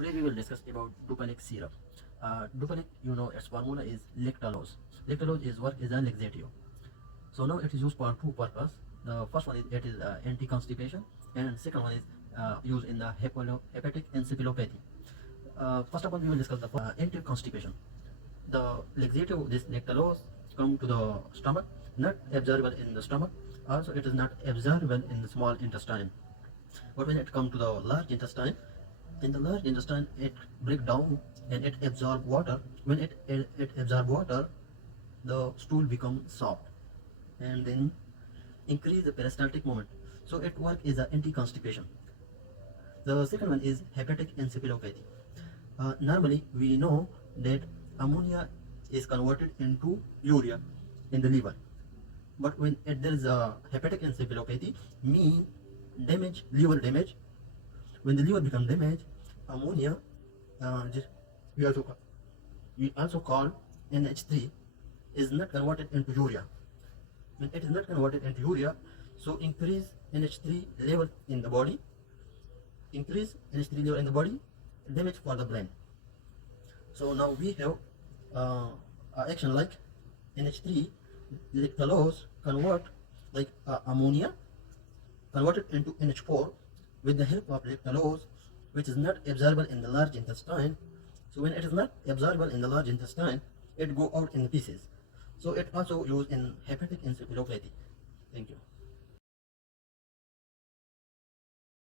Today we will discuss about Duphalac syrup. Duphalac, you know, its formula is lactulose. Lactulose is work as a laxative. So now it is used for two purposes. The first one is it is anti-constipation, and second one is used in the hepatic encephalopathy. First of all, we will discuss the anti-constipation. The laxative, this lactulose, come to the stomach, not absorbable in the stomach. Also, it is not absorbable in the small intestine. But when it comes to the large intestine, in the large intestine it break down and it absorb water. When it absorb water, the stool becomes soft and then increase the peristaltic movement. So it work as an anti-constipation. The second one is hepatic encephalopathy. Normally we know that ammonia is converted into urea in the liver, but when there is a hepatic encephalopathy, mean damage, liver damage. When the liver becomes damaged, ammonia, just, we also call NH3, is not converted into urea. When it is not converted into urea, so increase NH3 level in the body, damage for the brain. So now we have action like NH3, lactulose convert like ammonia converted into NH4 with the help of lactulose, which is not absorbable in the large intestine. So when it is not absorbable in the large intestine, it go out in pieces. So it also used in hepatic encephalopathy. Thank you.